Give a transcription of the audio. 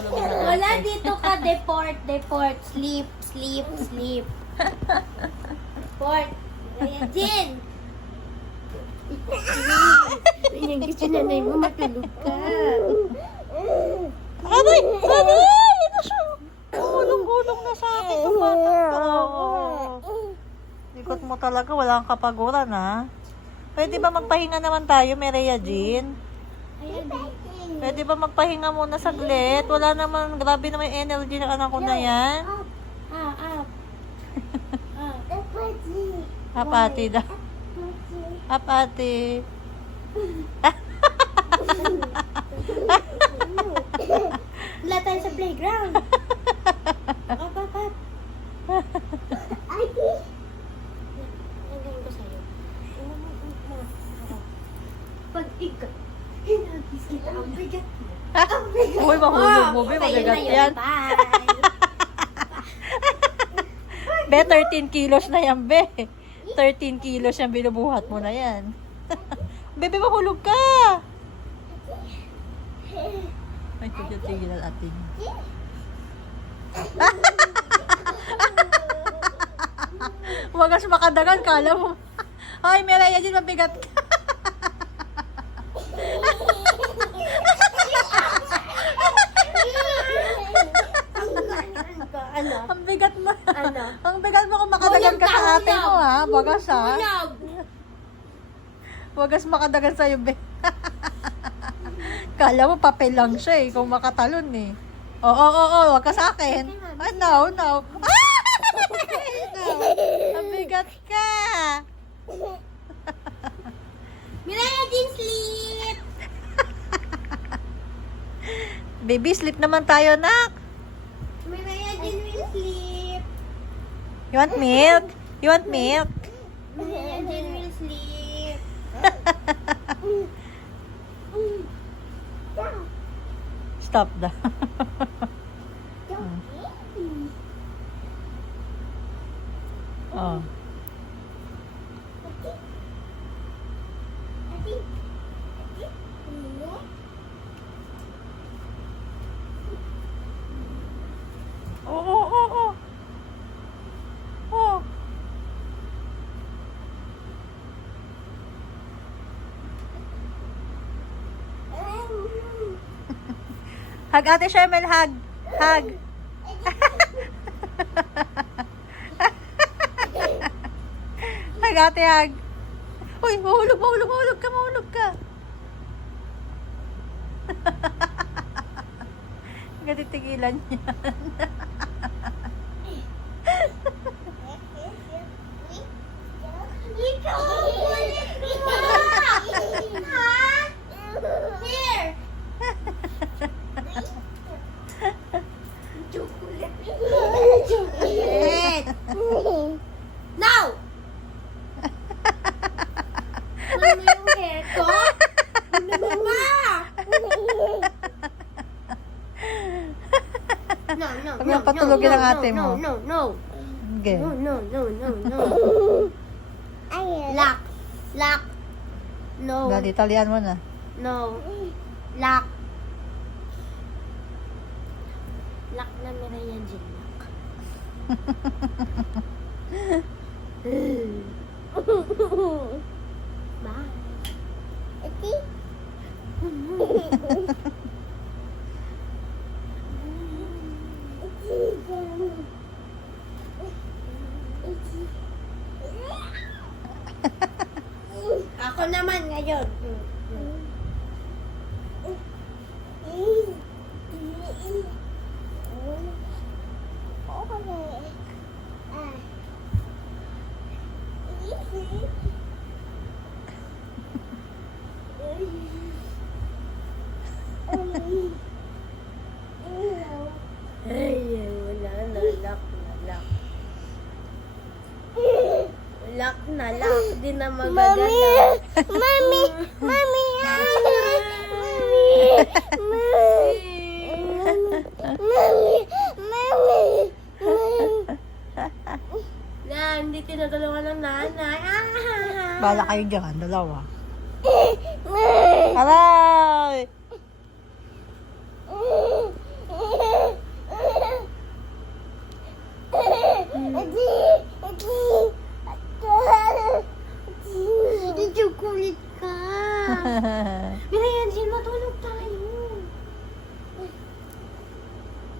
tutulogin na Wala ate. dito ka, deport. Sleep. Deport. Ayan, Jin. Ayan, gusto nanay mo, matulog ka. Aray! Ano siya? Gulong-gulong na sa akin itong bata ko. Ikot mo talaga, wala kang kapaguran ha. Pwede ba magpahinga naman tayo, Mireya Jean? Ayan, Pwede ba magpahinga muna saglit? Wala naman, grabe naman yung energy ng anak ko na yan. up. Up ate daw. Up ate. Wala tayo sa playground. Up. Nagayin ko sa'yo. Pag ikaw, hinagis kita, ang bigat mo. Ang bigat Uy, mahulog mo, be. Sa'yo Magagat na yun. yan. Bye. Be, 13 kilos na yan, be. 13 kilos yung binubuhat mo na yan. Bebe, mahulog ka! Ay, tigil ang ating. Wagas makadagan, kala mo. Ay, Mireya Jean, mabigat ka. Ano? Ang bigat mo. Ano? Ang bigat mo kung makadagan ka sa ate mo, ha? Wagas, ha? Hulog. Wagas makadagan sa'yo, be. Kala mo, papel lang siya, eh. Kung makatalon, eh. Oo. Wag ka sa akin. Ay, no. Ay, no. Ang bigat ka. Mireya Jean, sleep. Baby, sleep naman tayo, nak. Mireya Jean will sleep. You want milk? You want milk? Mireya Jean will sleep. Stop na. Oh. Oh. Oh. Hug, Ate Shermel, hug. Hug. Hug, Ate, hug. Uy, mahulog ka. Gatitigilan niya. Ikaw, ulit ka! Ha? Here! Chocolate. Chocolate. Now! Ano yung hair ko? Ano mo ba? No. Huwag mo patulogin ang ate mo. No. Okay. No. Lock. No. Dali, talian mo na. No. Lock. Lock na Mireya Jean. Bye. Iti? Ako naman ngayon. Ay, wala na. Lock na. Di na magagalaw. Mami! Na, hindi tinutulungan ng nanay. Bala kayo dyan, dalawa. Aray! Matulog tayo.